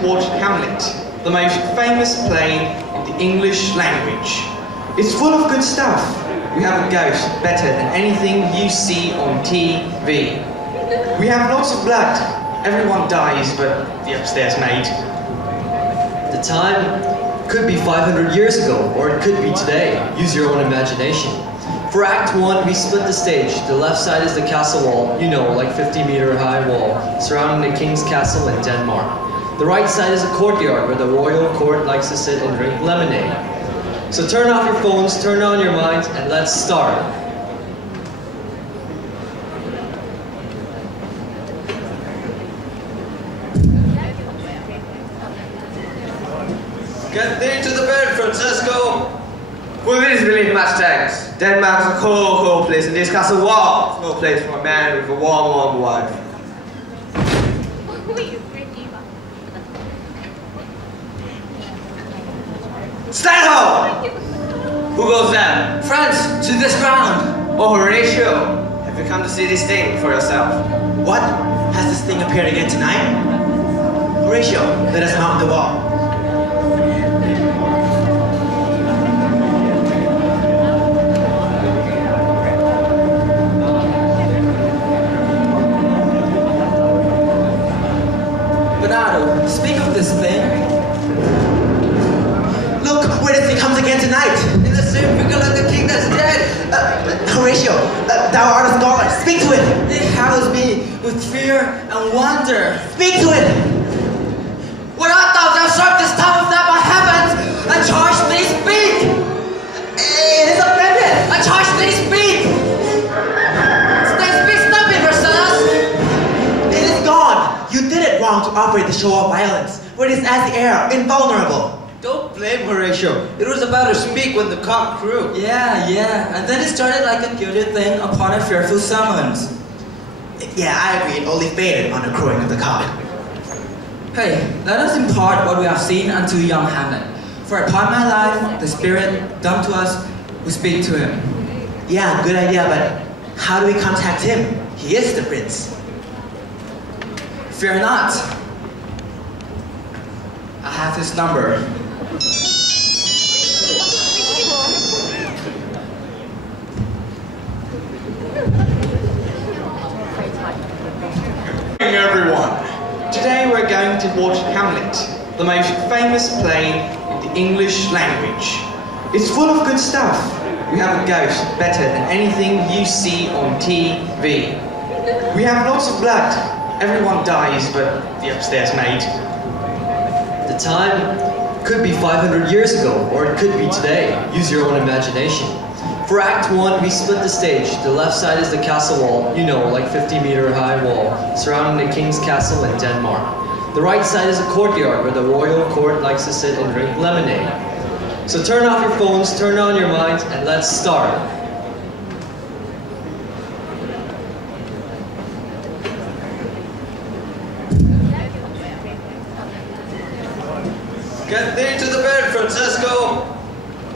to watch Hamlet, the most famous play in the English language. It's full of good stuff. We have a ghost better than anything you see on TV. We have lots of blood. Everyone dies but the upstairs maid. The time could be 500 years ago, or it could be today. Use your own imagination. For Act 1, we split the stage. The left side is the castle wall, you know, like 50-meter high wall, surrounding the king's castle in Denmark. The right side is a courtyard where the royal court likes to sit and drink lemonade. So turn off your phones, turn on your minds, and let's start. Get thee to the bed, Francesco! Who these believe Mustangs? Denmark's a cold, cold place, and this castle wall is no place for a man with a warm, warm wife. Stand up! Who goes there? Friends, to this ground! Oh, Horatio, have you come to see this thing for yourself? What? Has this thing appeared again tonight? Horatio, let us mount the wall. Speak of this thing. Look, where this thing comes again tonight. In the same figure like the king that's dead. Horatio, thou art a scholar. Speak to it. It howls me with fear and wonder. Speak to it. What art thou, thou sharpest tongue of that by heavens, and charge thee speak? It is offended. I charge thee speak. Stay speak nothing, Marcellus. It is gone. You did it wrong to operate the show of violence, for it is as the air, invulnerable. Don't blame Horatio. It was about to speak when the cock crew. Yeah, and then it started like a gilded thing upon a fearful summons. Yeah, I agree, it only faded on the crowing of the cock. Hey, let us impart what we have seen unto young Hamlet. For upon my life, the spirit, dumb to us, will speak to him. Yeah, good idea, but how do we contact him? He is the prince. Fear not. I have his number. Good morning, everyone. Today we're going to watch Hamlet, the most famous play in the English language. It's full of good stuff. We have a ghost better than anything you see on TV. We have lots of blood. Everyone dies but the upstairs maid. The time could be 500 years ago, or it could be today. Use your own imagination. For Act 1, we split the stage. The left side is the castle wall, you know, like 50-meter high wall, surrounding the king's castle in Denmark. The right side is a courtyard where the royal court likes to sit and drink lemonade. So turn off your phones, turn on your minds, and let's start. Get thee to the bed, Francesco!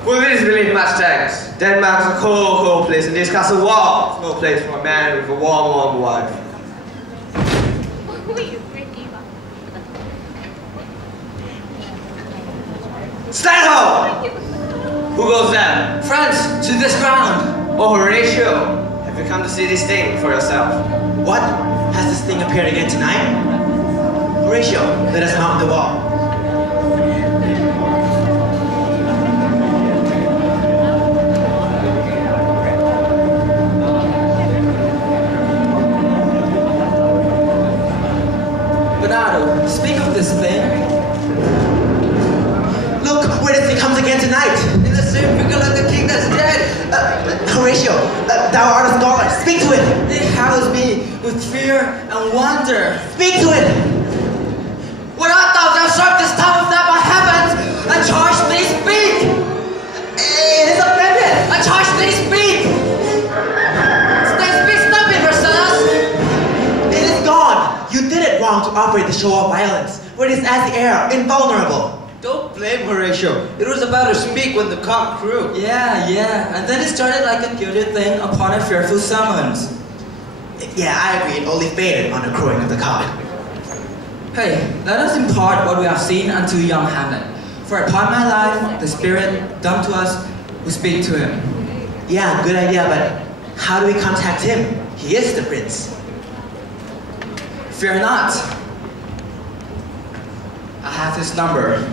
Who these believe Mustangs? Denmark's a cold, cold place, and this castle wall is no place for a man with a warm, warm wife. Stand up! Who goes there? Friends, to this ground! Oh, Horatio, have you come to see this thing for yourself? What? Has this thing appeared again tonight? Horatio, let us mount the wall. Speak of this thing. Look, where this thing comes again tonight. In the same figure like the king that's dead. Horatio, thou art a scholar. Speak to it. It howls me with fear and wonder. Speak to it. What art thou, thou sharpest tongue of that by heavens, and charge thee speak? It is offended. I charge thee speak. Stay speak nothing, Marcellus. It is gone. You did it wrong to operate the show of violence, for it is as the air, invulnerable. Don't blame Horatio. It was about to speak when the cock crew. Yeah, and then it started like a gilded thing upon a fearful summons. Yeah, I agree, it only faded on the crowing of the cock. Hey, let us impart what we have seen unto young Hamlet. For upon my life, the Spirit dumb to us who speak to him. Yeah, good idea, but how do we contact him? He is the prince. Fear not. I have his number.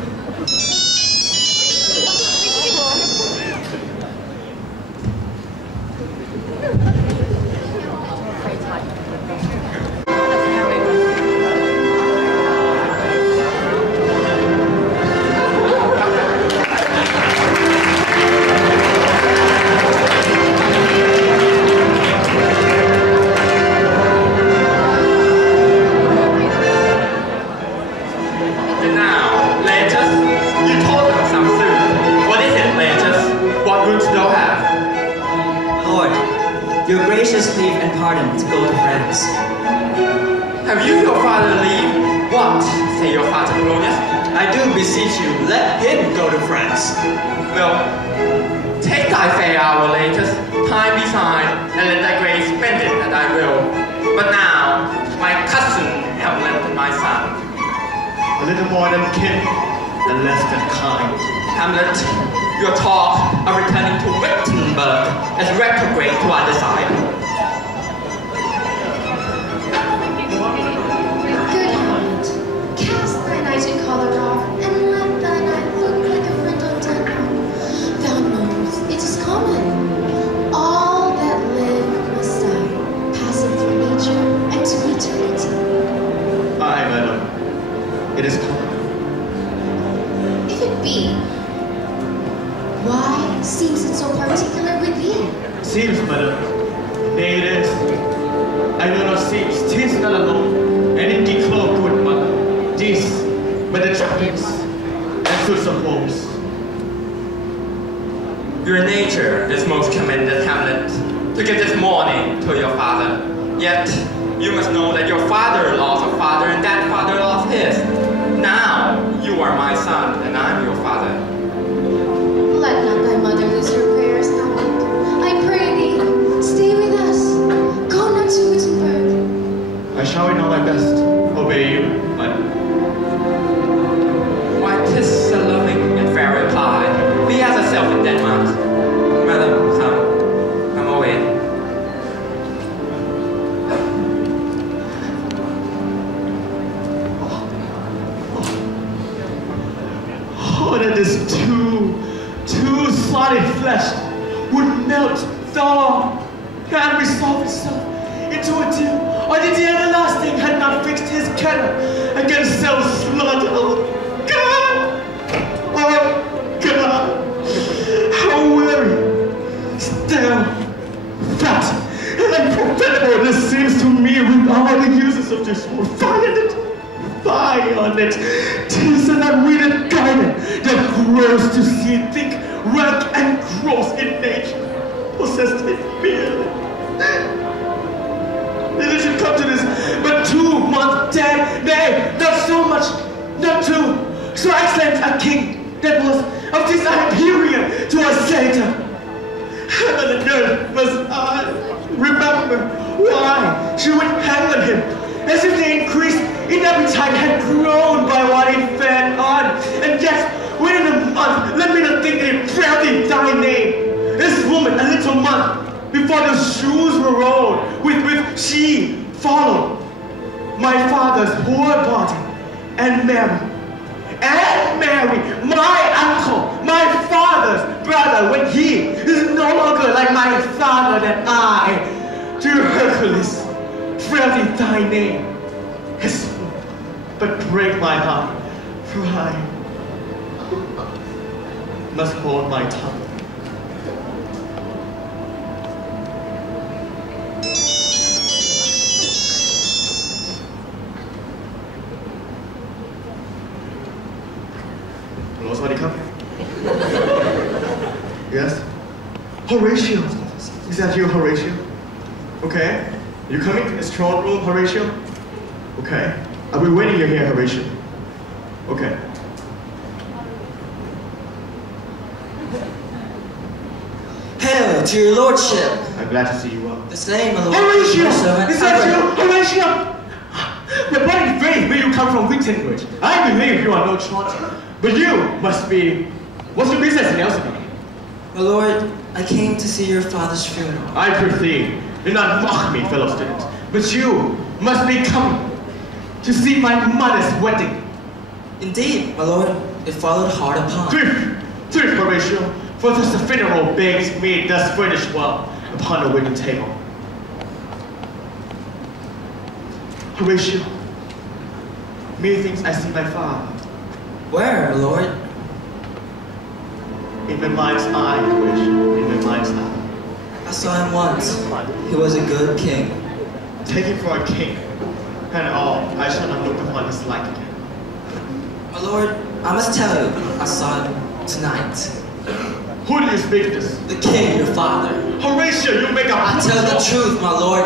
Your gracious leave and pardon to go to France. Have you your father leave? What, say your father Polonius? I do beseech you, let him go to France. Well, take thy fair hour, Latus, time be signed, and let thy grace spend it at thy will. But now, my cousin Hamlet, my son. A little more than kin, and less than kind. Hamlet, your talk of returning to Wittenberg is retrograde to our side. Good Hamlet, cast thine icy collar off, and let thine eye look like a friend on Denmark. Thou knowest it is common. All that live must die, passing through nature and to eternity. Aye, madam. It is common. If it be, why seems it so particular with thee? Seems, madam. Nay, it is. I know not seems. 'Tis not alone. And in declare, good mother. These, but the trappings, and so suppose. Your nature is most commended, Hamlet, to give this morning to your father. Yet, you must know that your father lost a father, and that father lost his. Now, you are my son, and I'm your father. Let not thy mother lose her prayers, Hamlet. I pray thee, stay with us. Go not to Wittenberg. I shall in all my best obey you, madam. Why, 'tis a loving and fair reply. Be as herself in Denmark. Madam, come away. Oh, that this too solid flesh would melt, thaw, and resolve itself into a dew, or that the everlasting had not fixed his cannon against self-slaughter. Oh, God! Oh, God! How weary, stale, fat, and unprofitable this seems to me with all the uses of this world. Fie on it! 'Tis an unweeded garden that grows to see thick, rank, and gross in nature, possessed in merely. That it should come to this, but 2 months dead, nay, not so much, not 2, so excellent a king that was of this Hyperion to a senator. Heaven and earth must I remember why she would hang on him, as if the increased in appetite had grown by what he fed on, and yet within a month, let me not think that it proudly thy name. This woman, a little month before the shoes were rolled, with she followed my father's poor body, and Mary, my uncle, my father's brother, when he is no longer like my father that I, to Hercules, proudly thy name has but break my heart, for I must hold my tongue. Hello, somebody come? Yes? Horatio! Is that you, Horatio? Okay. You coming to this throne room, Horatio? Okay. I'll be waiting you here, Horatio. Okay. Hail to your lordship. I'm glad to see you up. The same, my lord. Horatio! My servant, Is that Albert. you, Horatio? The bloody faith, may you come come from Wittenwood. I believe you are no trotter, but you must be... What's your business in Elsinore? My lord, I came to see your father's funeral. I prithee, do not mock me, fellow student, but you must be coming to see my mother's wedding. Indeed, my lord, it followed hard upon. Thrift, Horatio, for thus the funeral begs me thus furnished well upon the wedding table. Horatio, methinks I see my father. Where, my lord? In my mind's eye, Horatio, in my mind's eye. I saw him once. He was a good king. Take him for a king, and all, I shall not look upon his like again. My lord, I must tell you, I saw him tonight. Who do you speak to this? The king, your father. Horatio, you make a... I tell the truth, my lord.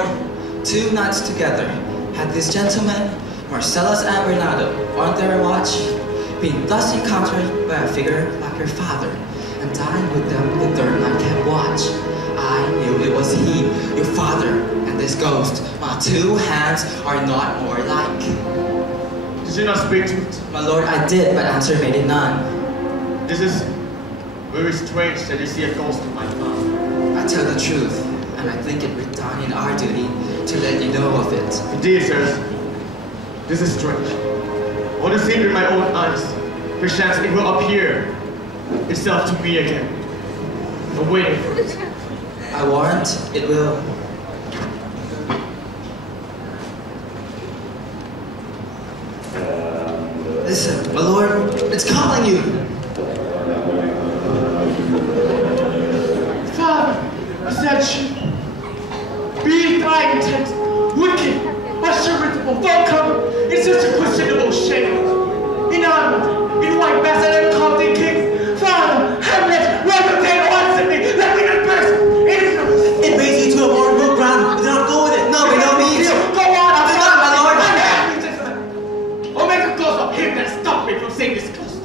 2 nights together had these gentlemen, Marcellus and Bernardo, on their watch, being thus encountered by a figure like your father, and dined with them the 3rd night kept watch. I knew it was he, your father, and this ghost. My 2 hands are not more like. Did you not speak to it? My lord, I did, but answer made it none. This is very strange that you see a ghost of my father. I tell the truth, and I think it written in our duty to let you know of it. Indeed, sirs, this is strange. What is seen with my own eyes, perchance it will appear itself to me again. I'm waiting for it. I warrant it will. Listen, my lord, it's calling you. Father, is that you? Be thy intent, wicked, uncharitable, vulgar, in such a questionable shape. In armor, in white vest, and called thee king. Father, Hamlet, welcome to once in me. Let me not burst. It brings you to a more good ground. Do not go with it. No, by no means. Go on, Do not, my lord. Or make a ghost of him that stopped me from seeing this ghost.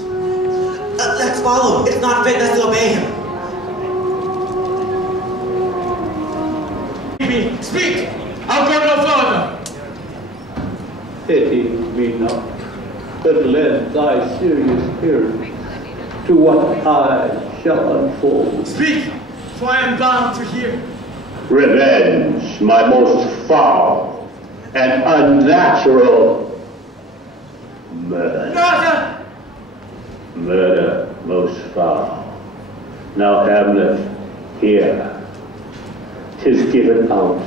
Let's follow. It's not fit. Let's obey him. Speak! I'll go no further! Pity me not, but let thy serious hearing to what I shall unfold. Speak, for I am bound to hear. Revenge, my most foul and unnatural murder. Murder! Murder most foul. Now Hamlet, hear. 'Tis given out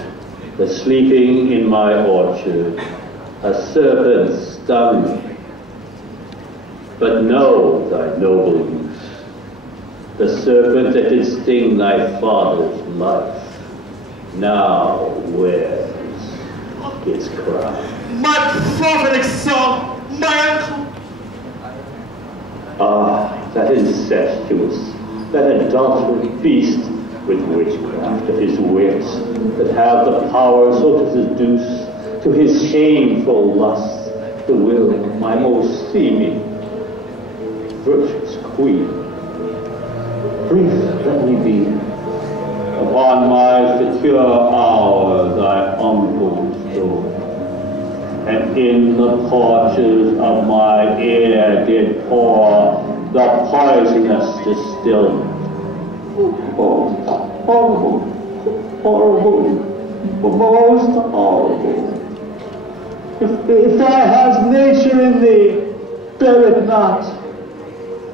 that sleeping in my orchard, a serpent stung me. But know thy noble youth, the serpent that did sting thy father's life, now wears its crown. My prophetic son, my uncle! Ah, that incestuous, that adulterous beast, with witchcraft of his wits, that have the power so to seduce to his shameful lust the will of my most seeming virtuous queen. Brief let me be, upon my secure hour thy uncle's door, and in the porches of my ear did pour the poisonous distillment. Oh, horrible, horrible, most horrible. If thou hast nature in thee, bear it not.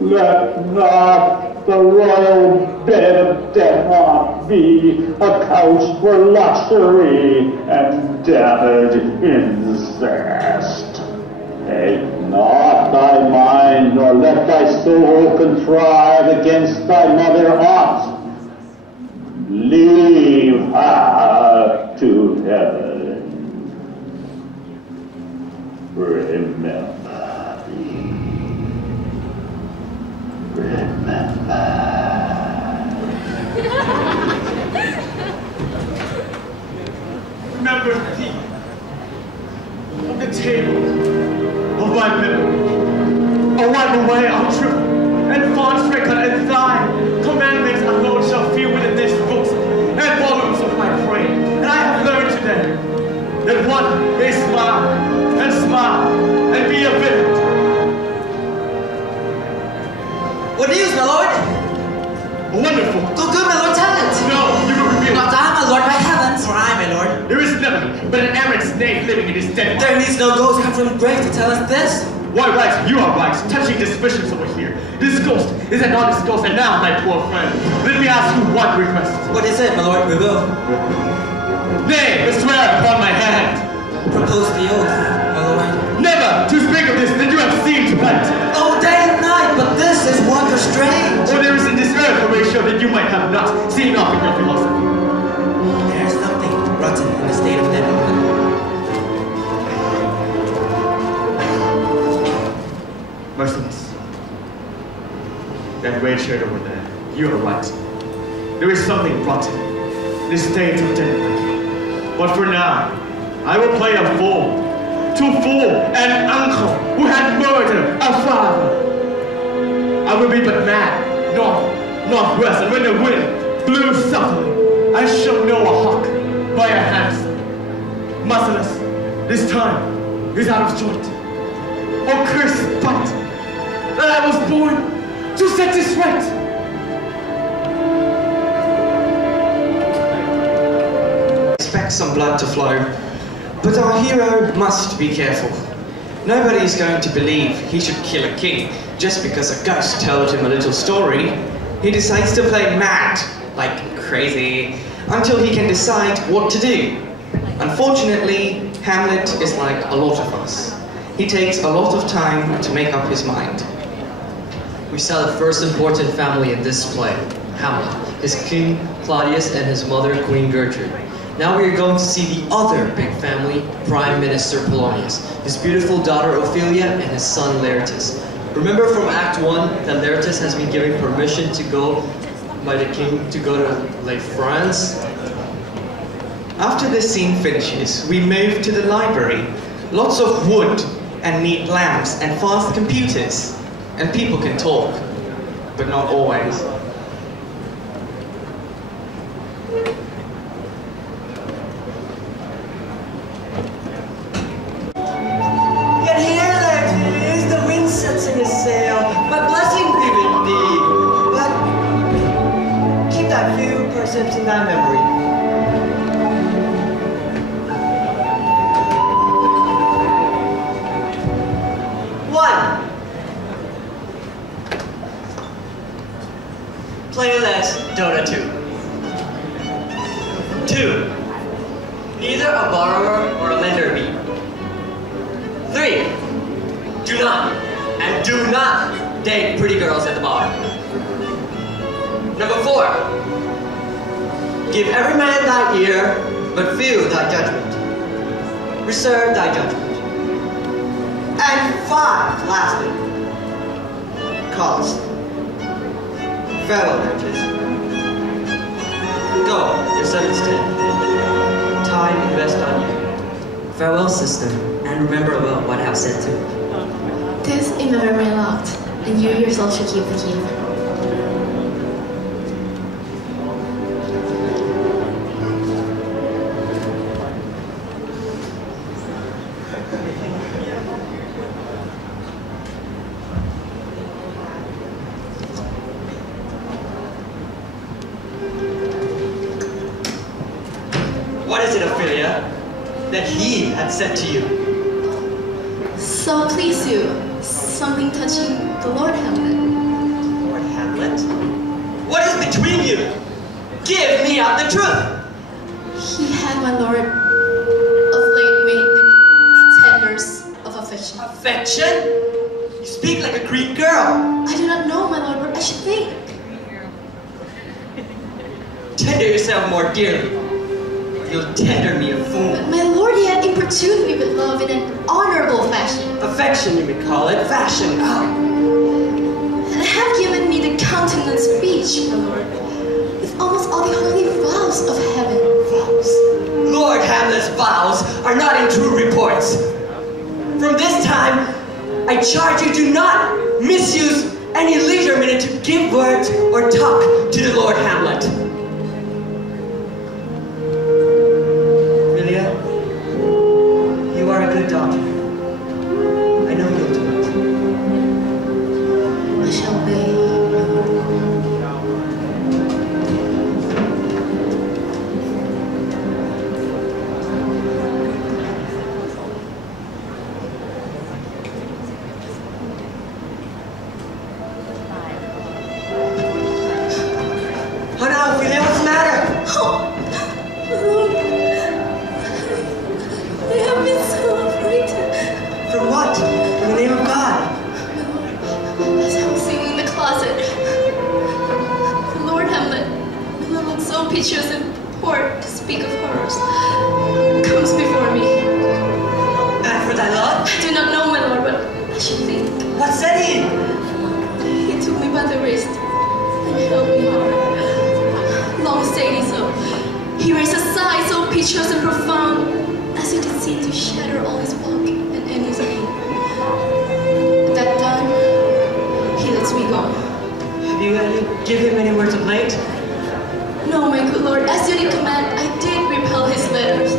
Let not the royal bed of Denmark be a couch for luxury and damned incest. Take not thy mind, nor let thy soul contrive against thy mother aught. Leave her to heaven. Remember me. Remember. Remember thee on the table of my memory. A wipe away our truth and false record, and thy commandments alone shall fill within these books and volumes of my brain. And I have learned today that one may smile and be a snake living in his den. There needs no ghost come from the grave to tell us this. Why, right, you are right. Touching suspicions over here. This ghost is an honest ghost, and now, my poor friend, let me ask you one request. What is it, my lord? We will. Nay, swear upon my hand. Propose the oath, my lord. Never to speak of this that you have seen tonight. Oh, day and night, but this is wonder strange. Or there is in this earth a ratio that you might have not seen off in your philosophy. There is something rotten in the state of Denmark. Merciless. That red shirt over there, you are right. There is something rotten in the state of Denmark. But for now, I will play a fool. To fool an uncle who had murdered a father. I will be but mad, northwest, and when the wind blew softly, I shall know a hawk by a handsome. Merciless, this time is out of joint. Oh, cursed spite, that I was born to set this right. Expect some blood to flow, but our hero must be careful. Nobody is going to believe he should kill a king just because a ghost told him a little story. He decides to play mad, like crazy, until he can decide what to do. Unfortunately, Hamlet is like a lot of us. He takes a lot of time to make up his mind. We saw the first important family in this play, Hamlet, his king Claudius and his mother Queen Gertrude. Now we are going to see the other big family, Prime Minister Polonius, his beautiful daughter Ophelia and his son Laertes. Remember from Act 1 that Laertes has been given permission to go by the king to go to France? After this scene finishes, we move to the library. Lots of wood and neat lamps and fast computers. And people can talk, but not always. Yet here, Laertes, the wind sets in his sail. My blessing be with thee. But keep that few percepts in thy memory. Play less Dota 2. 2. Neither a borrower or a lender be. 3. Do not, and do not date pretty girls at the bar. Number 4. Give every man thy ear, but few thy judgment. Reserve thy judgment. And 5, lastly, cost. Farewell, Laertes. Go, your son is dead. Time invest on you. Farewell, sister, and remember well what I have said to you. This is my memory locked, and you yourself should keep the key. What is it, Ophelia, that he had said to you? So please you, something touching the Lord Hamlet. Lord Hamlet? What is between you? Give me out the truth! He had, my lord, of late made many tenders of affection. Affection? You speak like a Greek girl. I do not know, my lord, what I should think. Tender yourself more dearly. You'll tender me a fool. But my lord, he had importuned me with love in an honorable fashion. Affection, you may call it. Fashion. Oh. And have given me the countenance speech, my lord, with almost all the holy vows of heaven. Vows. Lord Hamlet's vows are not in true reports. From this time, I charge you do not misuse any leisure minute to give words or talk to the Lord Hamlet. You are a good daughter. I know you'll do it. I shall obey. Oh, Lord, I have been so afraid. From what? In the name of God. As I was singing in the closet, the Lord Hamlet, who looked so piteous and poor to speak of horrors, comes before me. And for thy love? I do not know, my Lord, but I should think. What said he? He took me by the wrist and held me hard. Long stayed he so. He raised a sigh so piteous and profound, as if it seemed to shatter all his walk and end his pain. At that time, he lets me go. Have you give him any words of late? No, my good Lord, as you did command, I did repel his letters.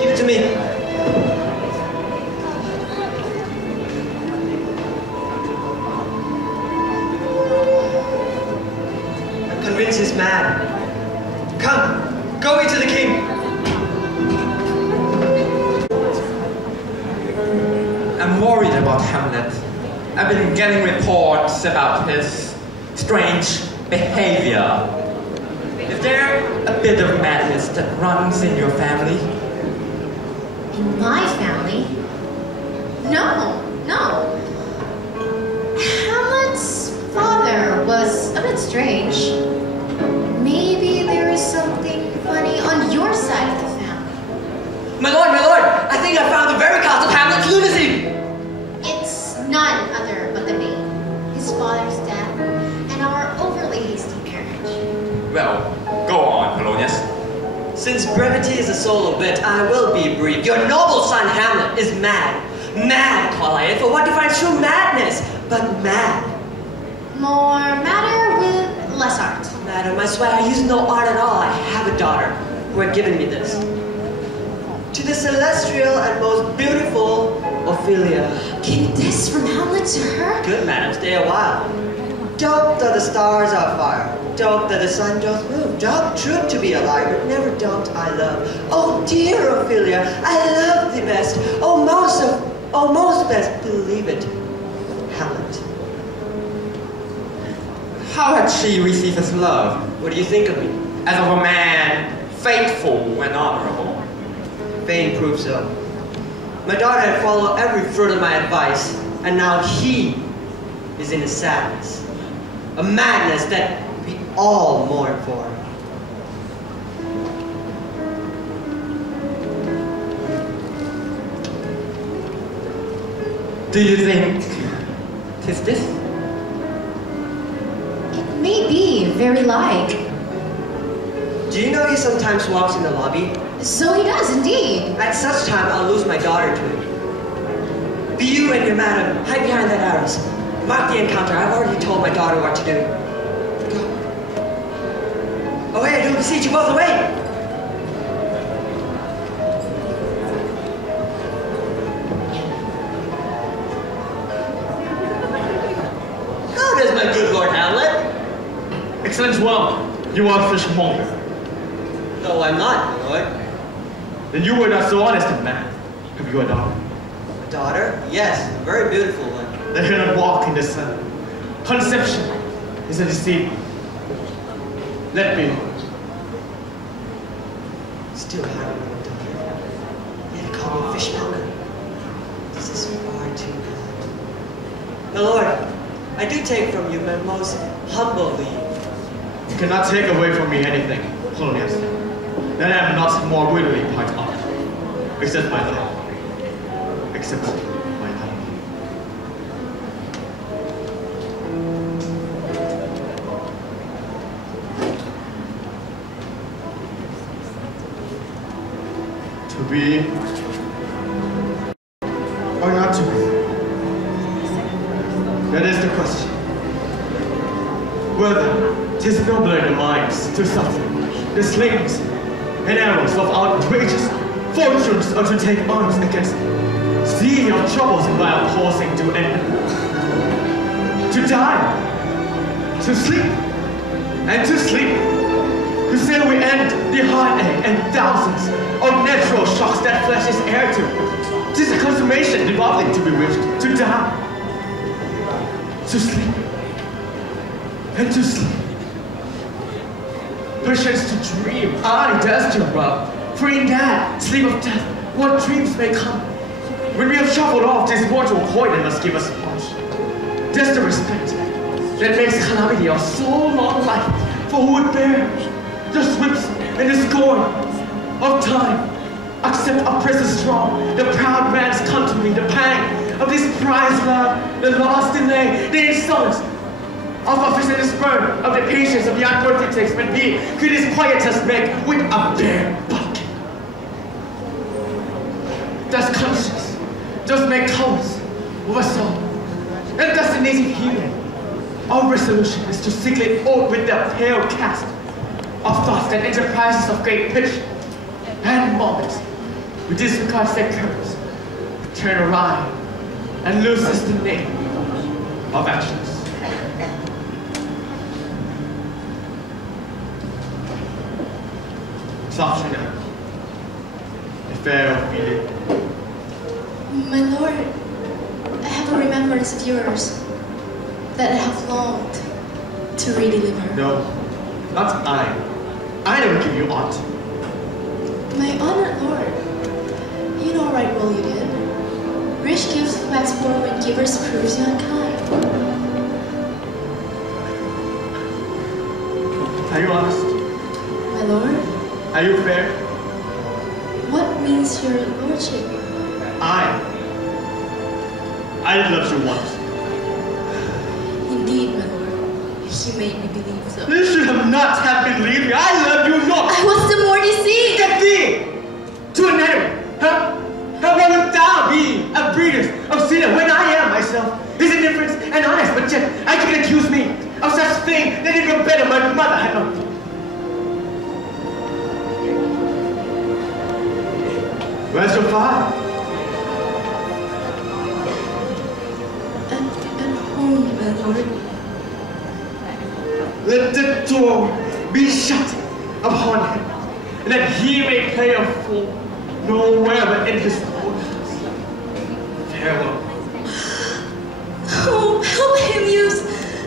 Give it to me. I'm convinced he's mad. Come, go me to the king. I'm worried about Hamlet. I've been getting reports about his strange behavior. Is there a bit of madness that runs in your family? In my family? No. Hamlet's father was a bit strange. Maybe there is something funny on your side of the family. My lord, I think I found the very cause of Hamlet's lunacy. It's none other but the maid, his father's death, and our overly hasty marriage. Well, go on, Polonius. Since brevity is the soul of wit, I will be brief. Your noble son Hamlet is mad. Mad, call I it, for what defines true madness, but mad. More matter with less art. Madam, I swear I use no art at all. I have a daughter who had given me this. To the celestial and most beautiful Ophelia. Give this from Hamlet to her? Good, madam, stay a while. Dope that the stars are fire. Dope that the sun doth move. Dope truth to be a liar, but never don't I love. Oh dear Ophelia, I love thee best. Oh most best, believe it. Hamlet. How had she received his love? What do you think of me? As of a man faithful and honorable. Fame proves so. My daughter had followed every fruit of my advice, and now he is in a sadness. A madness that we all mourn for. Do you think 'tis this? It may be very like. Do you know he sometimes walks in the lobby? So he does, indeed. At such time, I'll lose my daughter to him. Be you and your madam, hide behind that arras. Mark the encounter. I've already told my daughter what to do. Go. Away, I do beseech you both, away! How does my good Lord Hamlet? Excellent, well, you are a fishmonger. No, I'm not, my lord. Then you were not so honest a man. Have you a daughter? A daughter? Yes, a very beautiful one. Let her not walk in the sun. Conception is a deceit. Let me. Still having no daughter. Yet call me fishmonger. This is far too bad. My lord, I do take from you my most humble leave. You cannot take away from me anything, Polonius. Then I am not more willingly part of, except my love. Except my love. To be or not to be? That is the question. Whether 'tis nobler in the minds to suffer the slings and arrows of outrageous fortunes, or to take arms against see your troubles while pausing to end. To die, to sleep, and to sleep. To say we end the heartache and thousands of natural shocks that flesh is heir to. 'Tis a consummation devoutly to be wished. To die, to sleep, and to sleep. wishes to dream, eye does to rub. For in that sleep of death, what dreams may come. When we have shuffled off this mortal coin that must give us punch. Just the respect that makes calamity of so long life, for who would bear the whips and the scorn of time. Accept a prison strong, the proud man's country, the pang of this prized love, the lost delay, the insolence of office and the spurn of the patience of the unworthy takes when he could his quietus make with a bare bucket. Thus conscience does make colors of a soul, and thus the native human. Our resolution is to secretly oath with the pale cast of thoughts and enterprises of great pitch and moments. We disregard their curves, turn awry, and loses the name of actions. Soft now, a fair feeling. My lord, I have a remembrance of yours that I have longed to redeliver. No, not I. I don't give you aught. My honored lord, you know right well you did. Rich gives wax poor when givers proves you unkind. Are you honest? My lord? Are you fair? What means your lordship? I loved you once. Indeed, my lord. You made me believe so. You should have not have believed me. I loved you not. I was the more deceived. Get thee to an enemy, huh? How would thou be a breeder of sinner when I am myself? His indifference and honest, but yet I can accuse me of such thing that it were better my mother had not. Where's your father? At home, my lord. Let the door be shut upon him, and that he may play a fool nowhere but in his own house. Farewell. Oh, help him use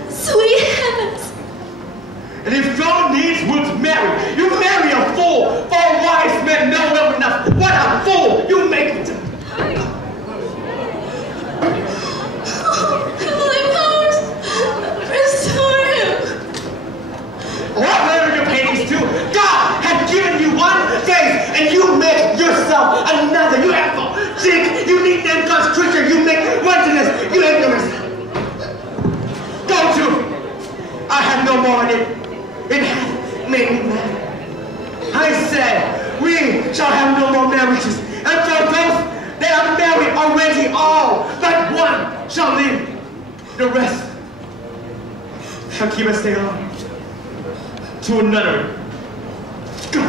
sweet heavens. And if thou needs wilt marry, you marry a fool, for wise men know well enough what a fool you make it. Oh, heavenly powers, restore him. Whatever your paintings do, God had given you one face, and you make yourself another. You apple, jig, you need them God's creature, you make wantonness, you ignorance. Go to. I have no more in it. It hath made me mad. I said, we shall have no more marriages, and for those that are married already, all but one shall live. The rest shall keep us stay on to another. Go.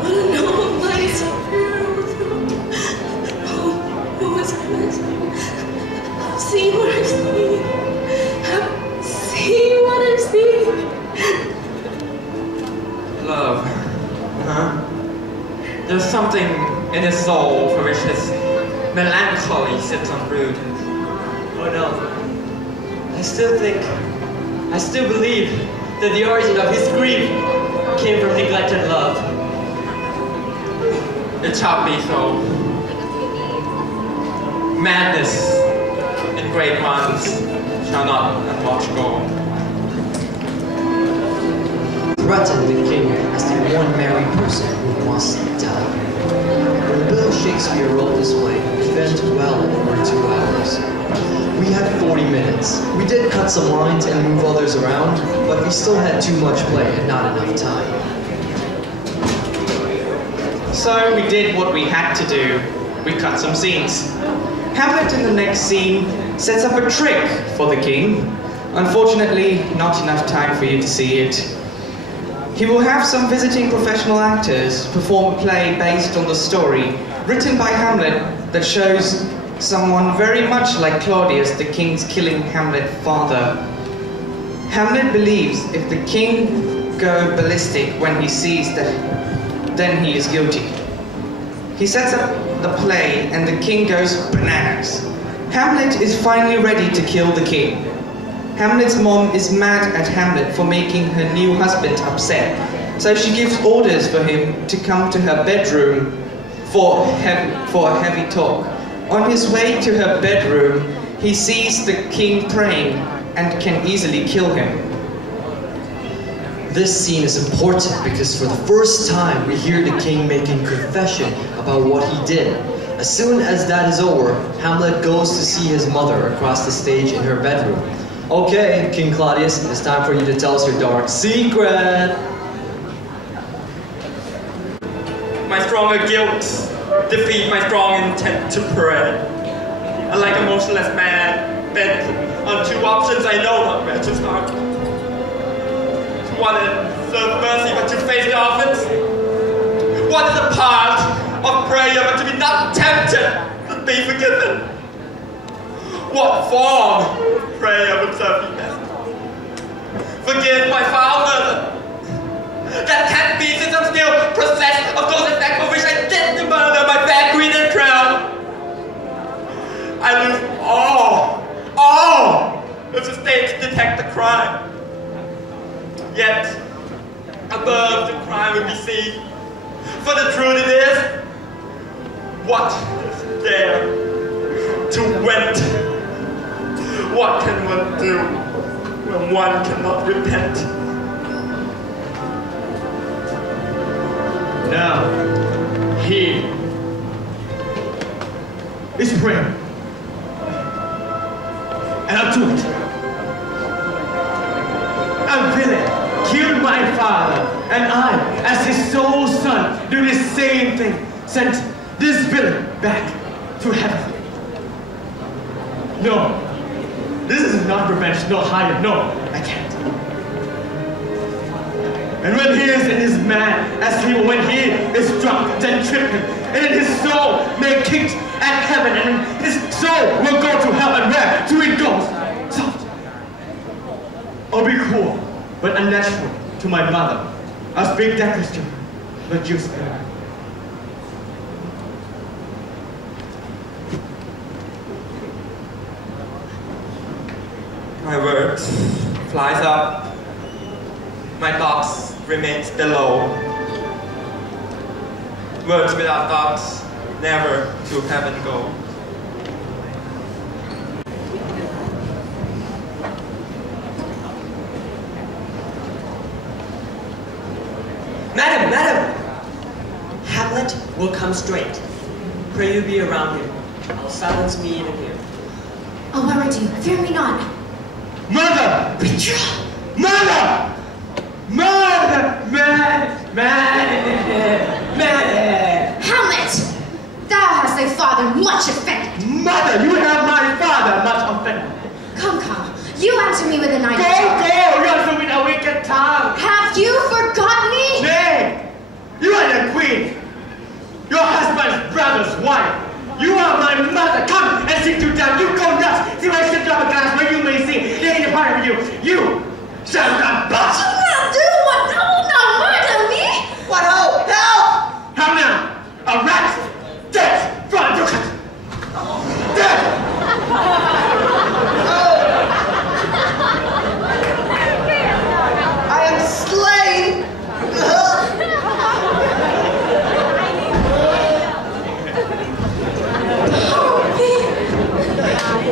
What a noble mind superior with you. Oh, who is this? I've seen what I've seen. I've seen what I've seen. Love. Huh? There's something in his soul for which his melancholy sits unrooted. Oh no. I still believe that the origin of his grief came from neglected love. It shall be so. Madness in great ones shall not unwatched go. Threatened the king as the one merry person who must die. When Bill Shakespeare wrote this play, it went well over 2 hours. We had 40 minutes. We did cut some lines and move others around, but we still had too much play and not enough time. So we did what we had to do. We cut some scenes. Hamlet in the next scene sets up a trick for the king. Unfortunately, not enough time for you to see it. He will have some visiting professional actors perform a play based on the story written by Hamlet that shows someone very much like Claudius, the king's killing Hamlet father. Hamlet believes if the king go ballistic when he sees that, then he is guilty. He sets up the play and the king goes bananas. Hamlet is finally ready to kill the king. Hamlet's mom is mad at Hamlet for making her new husband upset, so she gives orders for him to come to her bedroom for a heavy talk. On his way to her bedroom, he sees the king praying and can easily kill him. This scene is important because for the first time we hear the king making confession about what he did. As soon as that is over, Hamlet goes to see his mother across the stage in her bedroom. Okay, King Claudius, it's time for you to tell us your dark secret. My stronger guilt defeat my strong intent to pray. And like a motionless man bent on two options, I know not where to start. To what is serve mercy but to face the offense? What is a part of prayer but to be not tempted but be forgiven? What form of prayer would serve me best? Forgive my foul murder. That can't be, since I'm still possessed of those effects for which I did the murder, my fair queen and crown. I lose all if the state detect the crime. Yet, above the crime will be seen. For the truth it is, what is there to went? What can one do when one cannot repent? Now, he is praying. And I'll do it. A villain killed my father, and I, as his sole son, do the same thing. Sent this villain back to heaven. No. This is not revenge, no higher, no, I can't. And when he is in his man, as he when he is drunk, then trip him, and in his soul may kick at heaven, and his soul will go to hell, and where to it goes? Soft. Or be cool, but unnatural to my mother. I'll speak that Christian, but you speak. My words flies up, my thoughts remains below. Words without thoughts never to heaven go. Madam! Hamlet will come straight. Pray you be around him. I'll silence me even here. I'll warrant you. Fear me not. Mother! Betrayal! Mother! Mother! Hamlet! Thou hast thy father much offended. Mother, you have my father much offended. Come. You answer me with a knife. Go! You answer with a wicked tongue. Have you forgotten me? Nay! You are the queen. Your husband's brother's wife. You are my mother. Come and sit you down. You go nuts. See my sit down a glass where you may see. There ain't a part of you. You shall not bust. You will do what? You will not murder me. What? Oh, help! How now? A rat! Death! Run, you cut! Death! I am slain!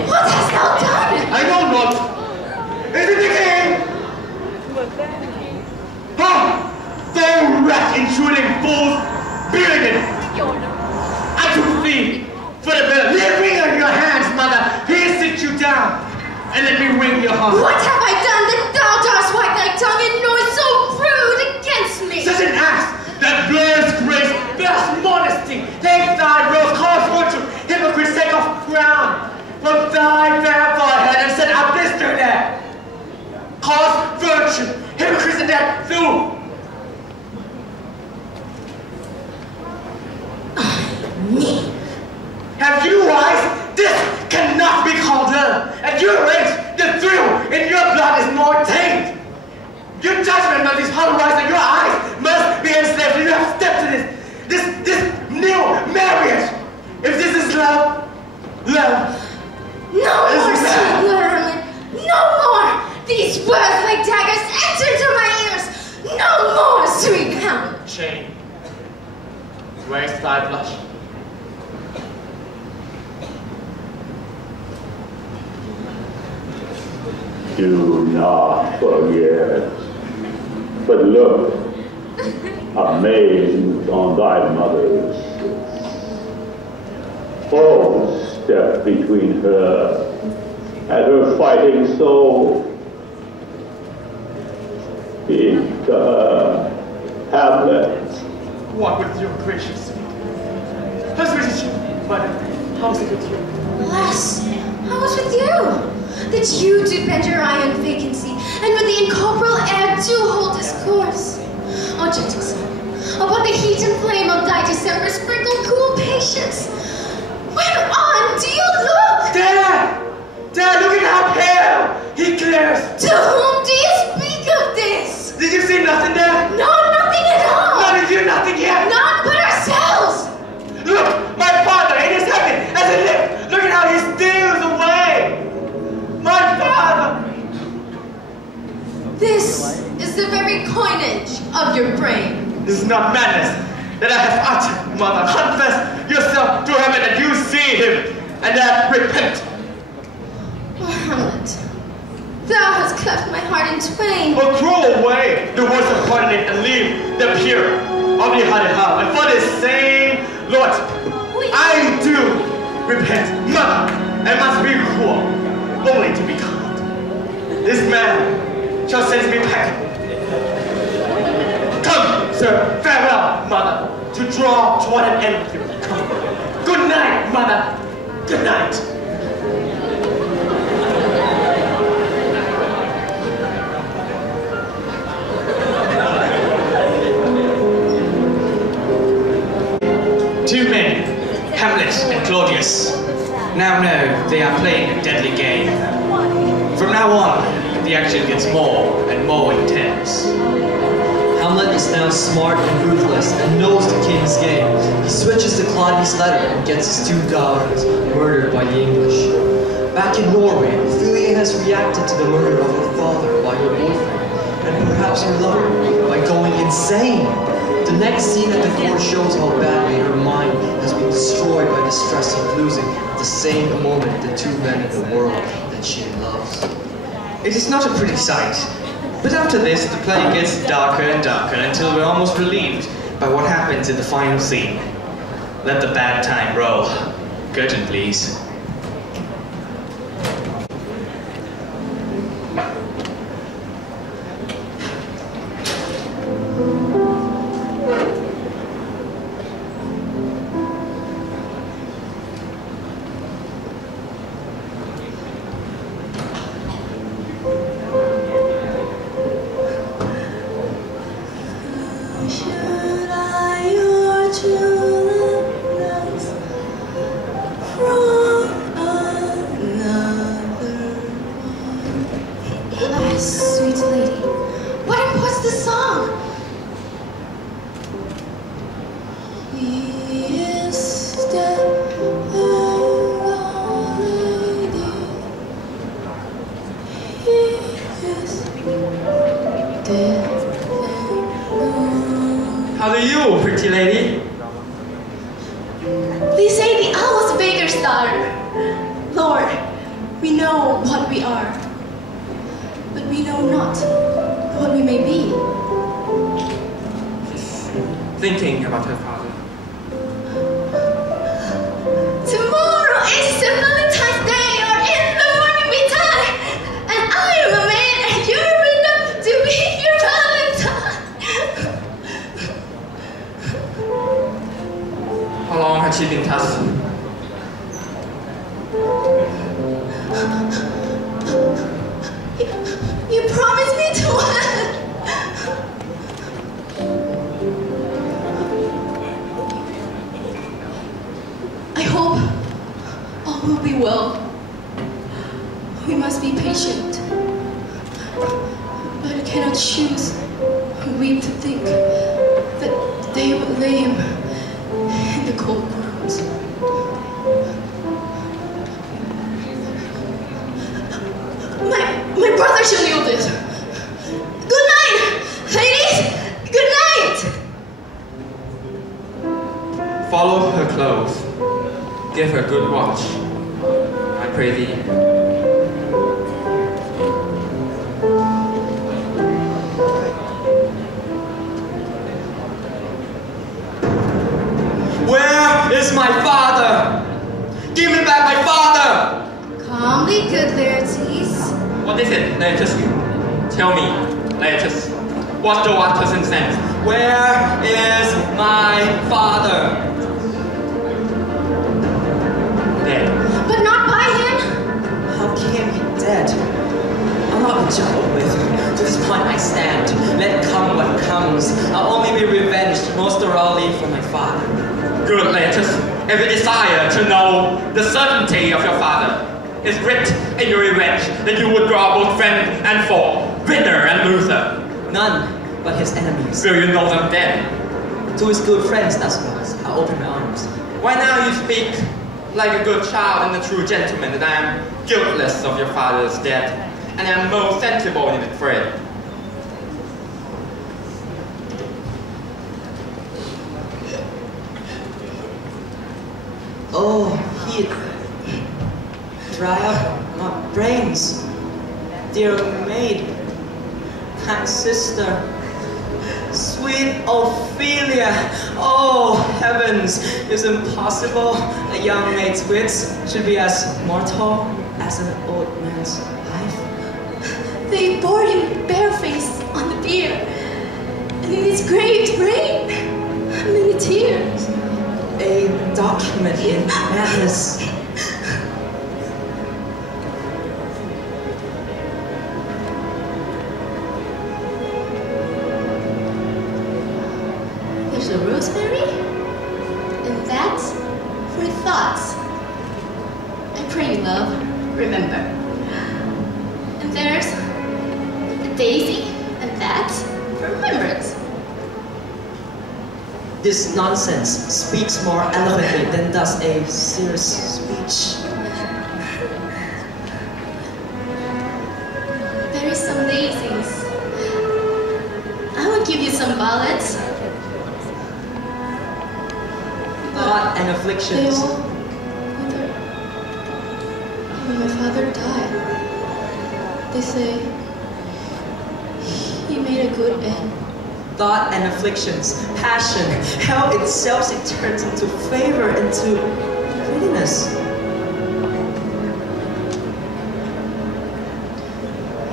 What hast thou done? I know not. Is it the king? Ha! Thou rat intruding fools! Bearded! I took thee for the better. Let me in your hands, mother. Here sit you down and let me wring your heart. What have I done that thou dost wag thy tongue and noise so rude against me? Such an act that blurs grace, bears modesty. Take thy rose, cause fortune, hypocrite, take off crown from thy fair forehead and set a blister there. Cause virtue, hypocrites in that through. Me? Have you eyes? This cannot be called love. At your age, the thrill in your blood is more tame. Your judgment must be polarized and your eyes must be enslaved. You have stepped to this new marriage. If this is love, Where's thy blush? Do not forget, but look, amazed on thy mother's. Oh, step between her and her fighting soul. Speak to her, Hamlet. What with your gracious feet? How's it with you, mother? How's it with you? Alas, how was with you? That you do bend your eye on vacancy, and with the incomparable air do hold discourse. O gentle son, upon the heat and flame of thy December sprinkle cool patience. Whereon do you look? Dad! Dad, look at how pale he glares! To whom do you speak of this? Did you see nothing, Dad? No, nothing at all! None of you, nothing yet! None but ourselves! Look, my father in his heaven as he lived! Look at how he steals away! My father! This is the very coinage of your brain. This is not madness that I have uttered, mother. Confess yourself to heaven that you see him, and that repent. Oh, Hamlet, thou hast cleft my heart in twain. Or throw away the words of coordinate and leave the pure of the hearted heart. And for this same, Lord, I do repent, mother, and must be cruel, only to be kind. This man shall send me back. Come, sir, farewell, mother, to draw toward an end here. Come. Good night, mother. Good night. Two men, Hamlet and Claudius, now know they are playing a deadly game. From now on, the action gets more and more intense. Hamlet is now smart and ruthless and knows the king's game. He switches to Claudius' letter and gets his two daughters murdered by the English. Back in Norway, Ophelia has reacted to the murder of her father by her boyfriend, and perhaps her lover, by going insane. The next scene at the court shows how badly her mind has been destroyed by the stress of losing at the same moment the two men in the world that she loves. It is not a pretty sight, but after this the play gets darker and darker until we're almost relieved by what happens in the final scene. Let the bad time roll. Curtain, please. How do you, pretty lady? They say the owl was a baker's daughter. Lord, we know what we are, but we know not what we may be. She's thinking about her father. Tomorrow is St. Valentine's Day, or in the morning we die, and I am a man, and you're enough to be your Valentine. How long has she been passed? You promised me to wed. I hope all will be well. We must be patient. But I cannot choose and weep to think that they will lay him in the cold ground. My brother shall yield it. Good night, ladies. Good night. Follow her clothes. Give her good watch. I pray thee. Where is my father? Give me back my father! Calmly, good Laertes. What is it, Laertes? Tell me, Laertes. What's the water's incense? Where is my father? Dead. But not by him. How came he dead? I'm not been juggled with. To this point I stand. Let come what comes. I'll only be revenged most thoroughly for my father. Good, Laertes. Every desire to know the certainty of your father is writ in your revenge that you would draw both friend and foe, winner and loser. None but his enemies. Will you know them then? To his good friends, that's what I open my arms. Why now you speak like a good child and a true gentleman that I am guiltless of your father's death, and I am most sensible in it for it. Oh, he'd dry up my brains. Dear maid, kind sister, sweet Ophelia. Oh, heavens, it's impossible a young maid's wits should be as mortal as an old man's life. They bore him barefaced on the bier, and in his grave rain many tears. A document in madness. There's a rosemary, and that's for thoughts. I pray you, love, remember. And there's a daisy, and that's for remembrance. This nonsense speaks more eloquently than does a serious speech. There is some daisies. I will give you some ballads. Thought and They afflictions. all withered. When my father died, they say he made a good end. Thought and afflictions. Passion. Hell itself, it turns into favor, into prettiness.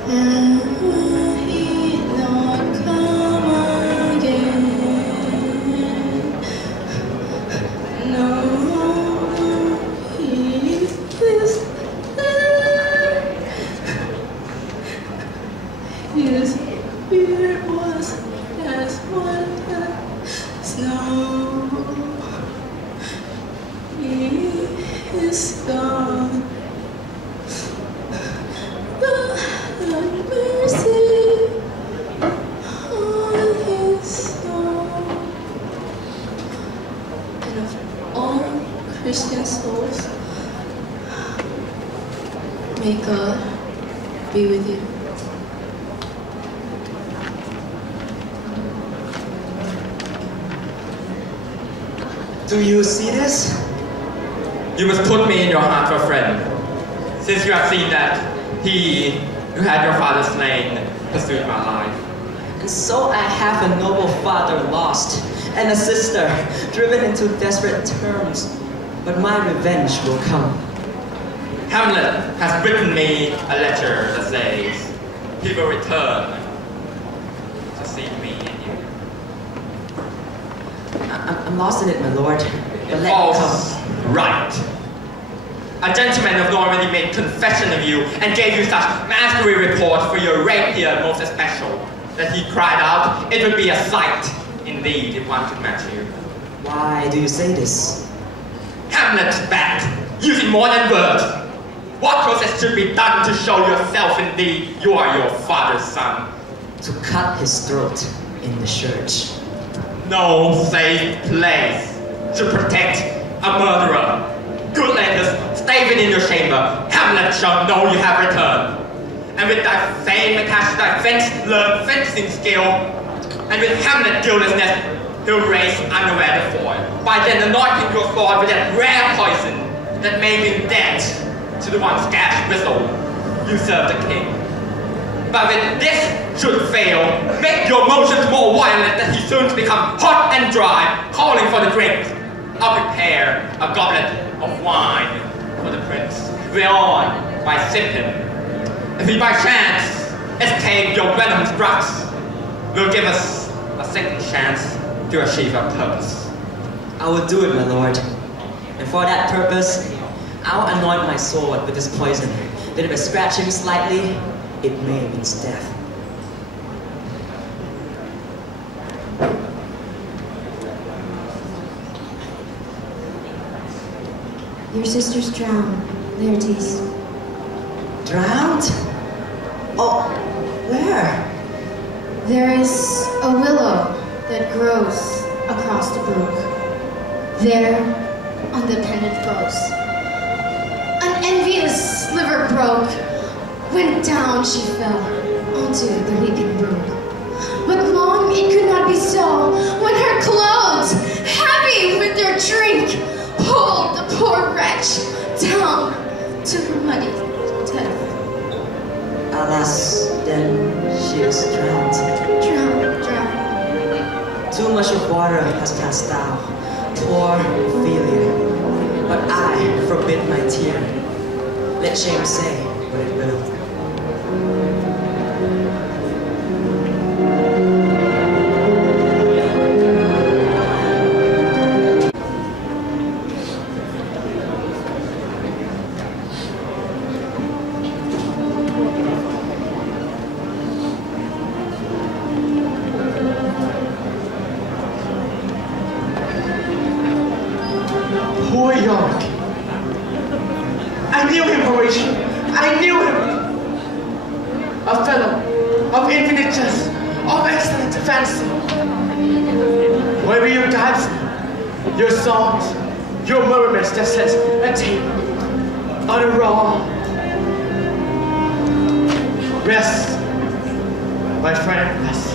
And will he not come again? No, he is there. His beard was as white as snow. He is gone. God have mercy on his soul. And of all Christian souls, may God be with you. Do you see this? You must put me in your heart for a friend, since you have seen that he who had your father slain pursued my life. And so I have a noble father lost, and a sister driven into desperate terms. But my revenge will come. Hamlet has written me a letter that says he will return to seek me and you. I'm lost in it, my lord. But It let me falls come. right. A gentleman of Normandy made confession of you and gave you such mastery report for your rape here most especial, that he cried out, it would be a sight indeed if one could match you. Why do you say this? Hamlet's back, using more than words. What process should be done to show yourself indeed you are your father's son? To cut his throat in the church. No safe place to protect a murderer. Good letters, stay within your chamber. Hamlet shall know you have returned. And with thy fame attached to thy learned fencing skill, and with Hamlet guiltlessness, he'll raise unaware the foil. by then anointing your sword with that rare poison that may bring death to the one scarce whistle you serve the king. But when this should fail, make your motions more violent that he soon become hot and dry, calling for the drink. I'll prepare a goblet of wine for the prince, whereon, by sipping, if he by chance escape your venomous drugs, will give us a second chance to achieve our purpose. I will do it, my lord. And for that purpose, I'll anoint my sword with this poison, that if I scratch him slightly, it may mean death. Your sister's drowned, Laertes. Drowned? Oh, where? There is a willow that grows across the brook. There, on the pendant post. An envious liver broke. When down she fell onto the weeping brook. But long it could not be so, when her clothes, heavy with their drink, pulled the poor wretch down to her muddy death. Alas, then she is drowned. Drowned. Too much of water has passed down. Poor Ophelia. But I forbid my tear. Let shame say what it will. Poor York. I knew him, Horatio. I knew him. A fellow of infinite jest, of excellent fancy. Where were your gods, your songs, your murmurs that set a table on a raw? Rest, my friend, rest.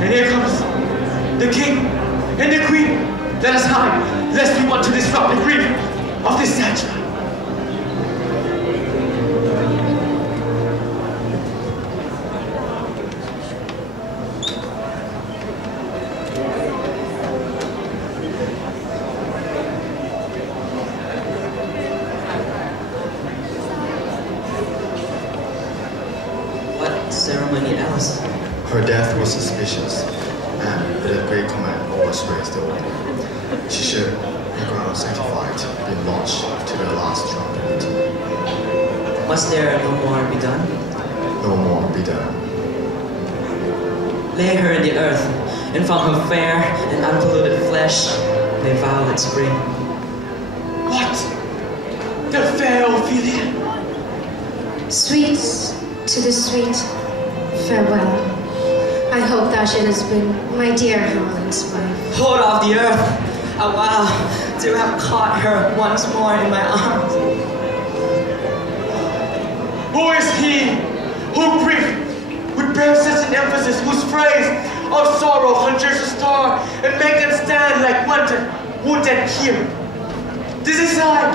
And here comes the king and the queen. Let us hide, lest we want to disrupt the grief of this sanctuary. What ceremony else? Her death was suspicious, and with a great command was raised the order. She should, in ground sanctified, be launched to the last trumpet. Must there no more be done? No more be done. Lay her in the earth, and from her fair and unpolluted flesh may violets spring. What? The fair Ophelia? Sweet to the sweet, farewell. I hope thou shouldst been my dear Hamlet's wife. Hold off the earth! A while to have caught her once more in my arms. Who is he who grief would bear such an emphasis, whose phrase of sorrow conjures a star and make them stand like wanton would that hear? This is I.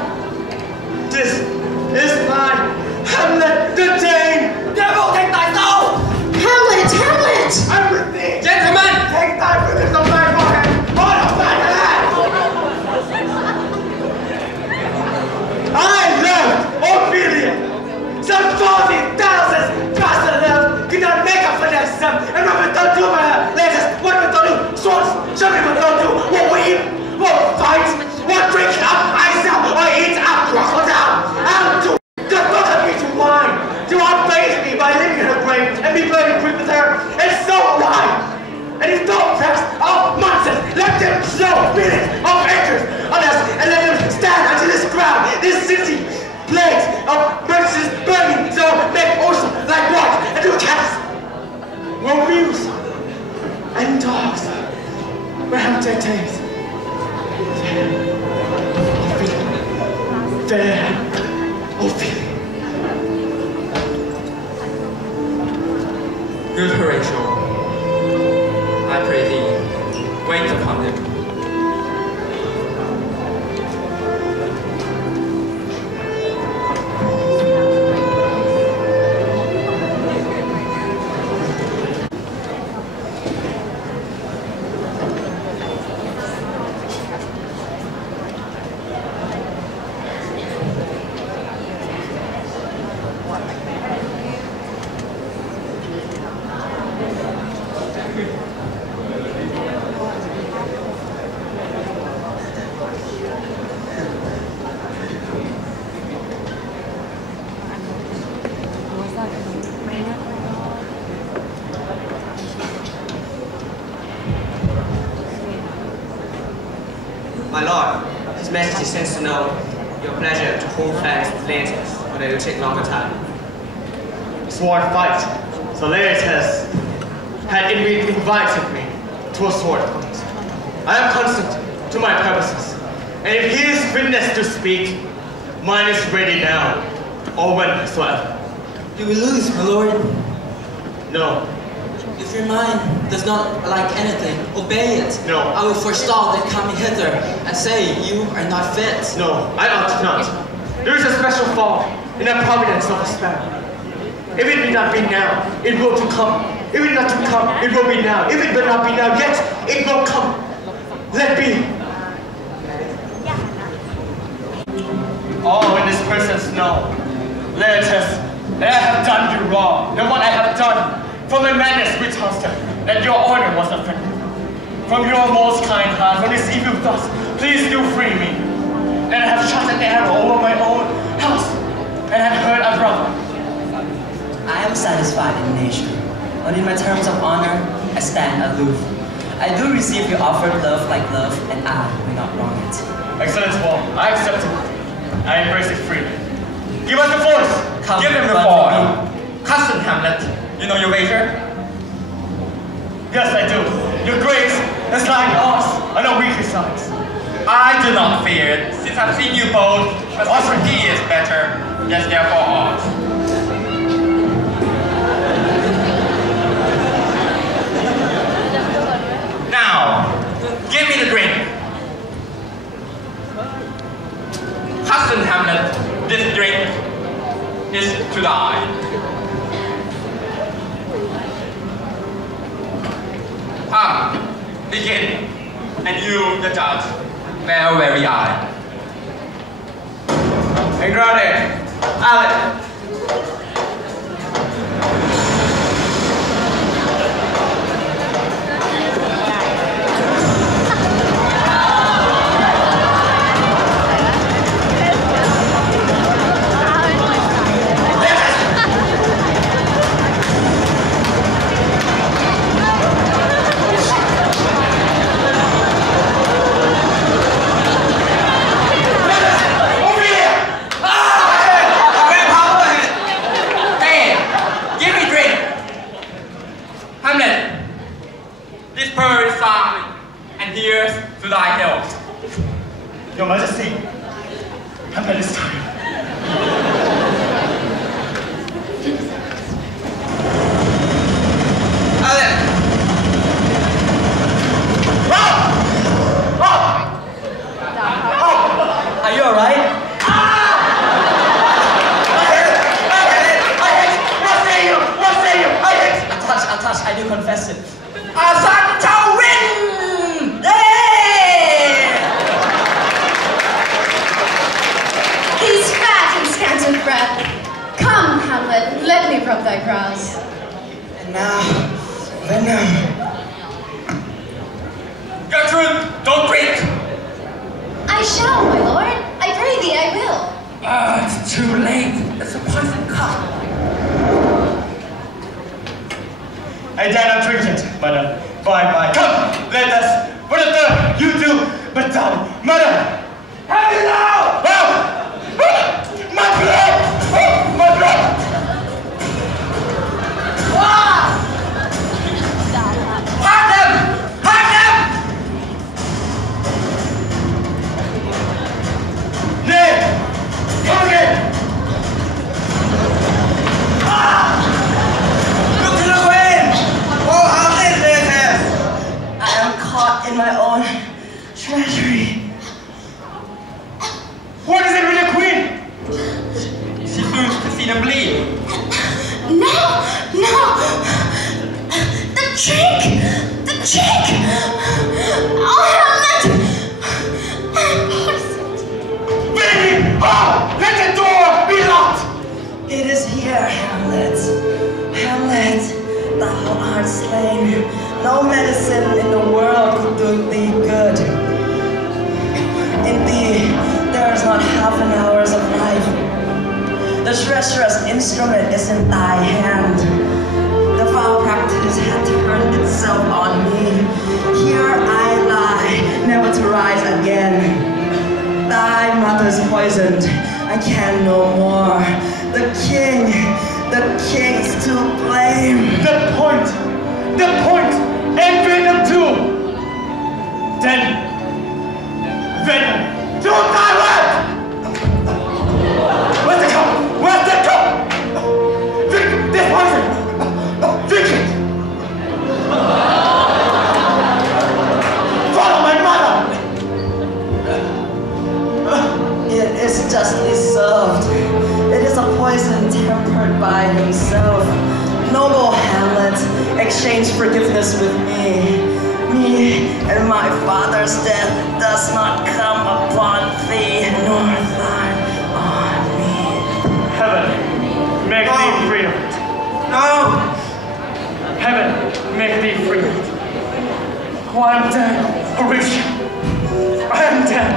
This is my Hamlet the Dane. Devil, take thy soul! Hamlet! Hamlet! I'm with thee! Gentlemen! Take thy fingers from my forehead! Hold up thy hand! I love Ophelia! Some 40,000 Jocelyn love could not make up for that sum. And what we don't do for her, ladies, what we don't do, swords, show me what we don't do, what we eat, what we fight, what drink up, ice out, or eat up, crocodile. I'll do just look at me to wine, to outface me by living in her grave and be burning quick with her, and so will I. And if don't press of monsters, let them show minutes of acres on us, and let them stand unto this ground, this city, plagues of mercies burning, so make ocean like what, and do cats, will muse, and dogs, will have their tails. Fair Ophelia. Good Horatio, I pray thee, wait upon him. My lord, His Majesty sends to know your pleasure to hold fast with Laertes, but it will take longer time. Sword fight. So Laertes had invited me to a sword fight. I am constant to my purposes, and if he is fitness to speak, mine is ready now, or whensoever. You will lose, my lord. No, If your mind does not like anything, obey it. No. I will forestall their coming hither and say you are not fit. no, I ought not. There is a special fall in the providence of a sparrow. If it will not be now, it will to come. If it not to come, it will be now. If it will not be now, yet it will come. Let be. All in this person's know, Laertes, that I have done you wrong. The one I have done from the madness which hosted, that your honor was offended. From your most kind heart, from this evil thoughts, please do free me. That I have shot an arrow over my own house, and have hurt a brother. I am satisfied in nature, but in my terms of honor, I stand aloof. I do receive your offered love like love, and I will not wrong it. Excellent war, I accept it. I embrace it freely. Give us the force! Come, Give him the run ball. with me. Cousin Hamlet, you know your wager? Yes, I do. Your grace is like us on the weaker sides. I do not fear it, since I've seen you both, but also he is better. Yes, therefore odds. Now, give me the drink. Cousin Hamlet, this drink is to die. Come, begin, and you, the judge, bear very eye. Engrade, Alec. To thy health. Your Majesty, Hamlet is tired. Alec. Are you alright? I'll touch, I do confess it. He's fat and scant of breath. Come, Hamlet, let me rub thy brows. And now, Venom. Gertrude, don't drink! I shall, my lord. I pray thee, I will. It's too late. It's a poison cup. I dare not drink it, madam. Bye. Come, let us. For the third, you do, but done. Madam! Have it now! My blood! My blood! Hark them! Hark them! Nay! Come again! Look to the wind! trick! The trick! Oh, Hamlet! Baby! Oh! Let the door be locked! It is here, Hamlet. Hamlet, thou art slain. No medicine in the world could do thee good. In thee, there is not half an hour's of life. The treacherous instrument is in thy hand. The foul practice had turned itself on me. Here I lie, never to rise again. Thy mother's poisoned, I can no more. The king's to blame. The point, and Venom too. Then, Venom, do thy work! Where's the cup? Where's the cup? This poison! Drink it! Follow my mother! It is justly served. It is a poison tempered by himself. Noble Hamlet, exchange forgiveness with me. Me and my father's death does not come upon thee, nor thine on me. Heaven, make thee free of it. No! Heaven, make thee free of it. Oh, I am dead, Horatio. I am dead.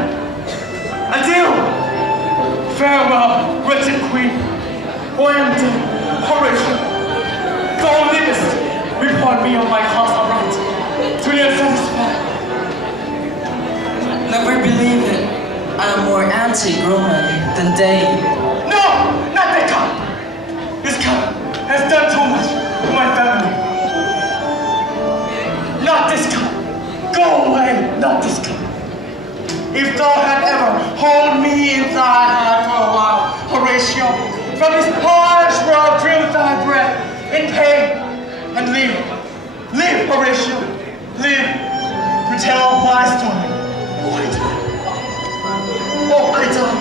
Adieu! Farewell, wretched queen. Oh, I am dead, Horatio. Thou livest, report me on my cause aright, to your satisfaction. Never believe it. I am more anti-Roman than they. No, not that cup. This cup has done too much for my family. Not this cup. Go away, not this cup. If thou had ever hold me in thy heart for a while, Horatio, from this harsh world drew thy breath in pain, and live, Horatio, live to tell my story. Oh, I die. Oh, I die.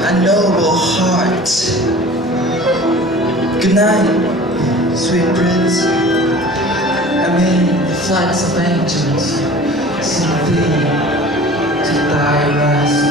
A noble heart. Good night, sweet prince. The flights of angels sing thee to thy rest.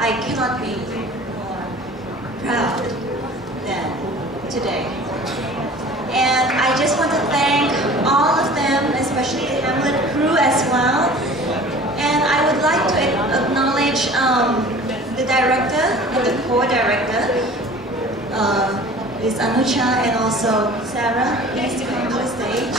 I cannot be more proud than today. And I just want to thank all of them, especially the Hamlet crew as well, the director and the co-director, is Anucha and also Sarah. Please come to the stage.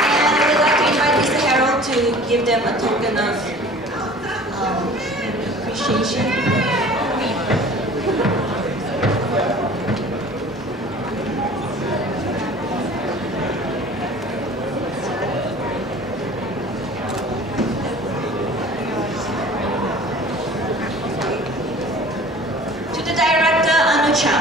And I would like to invite Mr. Harold to give them a token of appreciation. Director Anucha.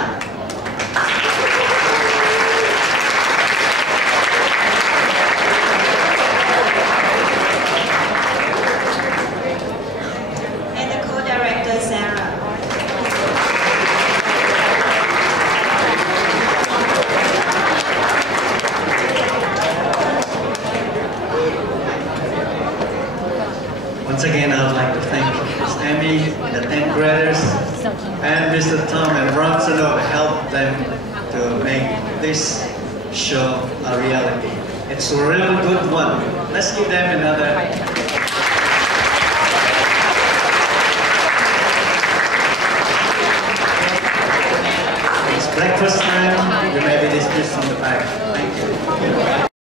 And the co-director Sarah. Once again, I would like to thank Ms. Emmy, the 10th graders, and Mr. Tom and Bronson who helped them to make this show a reality. It's a really good one. Let's give them another. It's breakfast time. You may be dismissed from the back. Thank you.